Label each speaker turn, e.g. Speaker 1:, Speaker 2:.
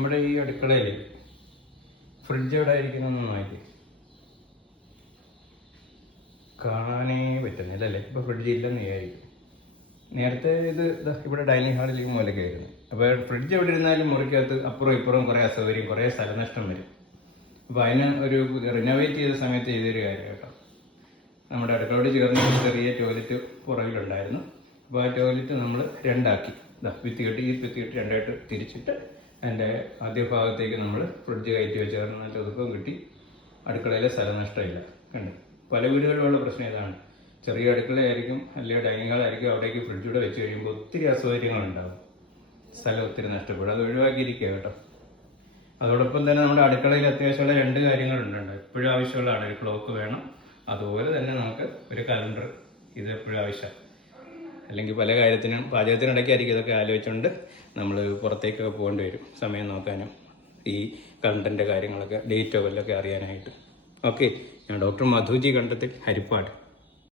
Speaker 1: നമ്മുടെ ഈ അടുക്കളയിൽ ഫ്രിഡ്ജ് എവിടെ ഇരിക്കുന്നൊന്നും നന്നായിട്ട് കാണാനേ പറ്റുന്നില്ല അല്ലേ? ഇപ്പോൾ ഫ്രിഡ്ജ് ഇല്ലെന്ന് വിചാരിക്കും. നേരത്തെ ഇത് ഇവിടെ ഡൈനിങ് ഹാളിലേക്ക് മൂലക്കായിരുന്നു അപ്പോൾ ഫ്രിഡ്ജ് എവിടെ ഇരുന്നാലും മുറിക്കകത്ത് അപ്പുറം ഇപ്പുറം കുറേ അസൗകര്യം കുറേ സ്ഥലനഷ്ടം വരും. അപ്പോൾ അതിന് ഒരു റിനോവേറ്റ് ചെയ്ത സമയത്ത് ചെയ്തൊരു കാര്യം കേട്ടോ. നമ്മുടെ അടുക്കളോട് ചേർന്ന് ചെറിയ ടോയ്ലറ്റ് പുറകിലുണ്ടായിരുന്നു. അപ്പോൾ ആ ടോയ്ലറ്റ് നമ്മൾ രണ്ടാക്കി. ഇതാ വിത്തി കെട്ടി ഈ വിത്ത് കെട്ടി രണ്ടായിട്ട് തിരിച്ചിട്ട് അതിന്റെ ആദ്യ ഭാഗത്തേക്ക് നമ്മൾ ഫ്രിഡ്ജ് കയറ്റി വെച്ച് കാരണം നല്ല ഒതുക്കം കിട്ടി. അടുക്കളയിലെ സ്ഥലനഷ്ടമില്ല കണ്ടു? പല വീടുകളിലുള്ള പ്രശ്നം ഇതാണ്. ചെറിയ അടുക്കളയായിരിക്കും അല്ലെങ്കിൽ ഡൈനിങ് ഹാളായിരിക്കും അവിടേക്ക് ഫ്രിഡ്ജൂടെ വെച്ച് കഴിയുമ്പോൾ ഒത്തിരി അസൗകര്യങ്ങളുണ്ടാകും സ്ഥലം ഒത്തിരി നഷ്ടപ്പെടും. അത് ഒഴിവാക്കിയിരിക്കുക കേട്ടോ. അതോടൊപ്പം തന്നെ നമ്മുടെ അടുക്കളയിൽ അത്യാവശ്യമുള്ള രണ്ട് കാര്യങ്ങളുണ്ട് എപ്പോഴും ആവശ്യമുള്ളതാണ് ഒരു ക്ലോക്ക് വേണം. അതുപോലെ തന്നെ നമുക്ക് ഒരു കലണ്ടർ. ഇത് എപ്പോഴും ആവശ്യം അല്ലെങ്കിൽ പല കാര്യത്തിനും പാചകത്തിനിടയ്ക്കായിരിക്കും ഇതൊക്കെ ആലോചിച്ചുകൊണ്ട് നമ്മൾ പുറത്തേക്കൊക്കെ പോകേണ്ടി വരും. സമയം നോക്കാനും ഈ കണ്ടന്റ് കാര്യങ്ങളൊക്കെ ഡേറ്റോ വല്ലതൊക്കെ അറിയാനായിട്ട്. ഓക്കെ ഞാൻ ഡോക്ടർ മധുജി കണ്ടത്തിൽ ഹരിപ്പാട്.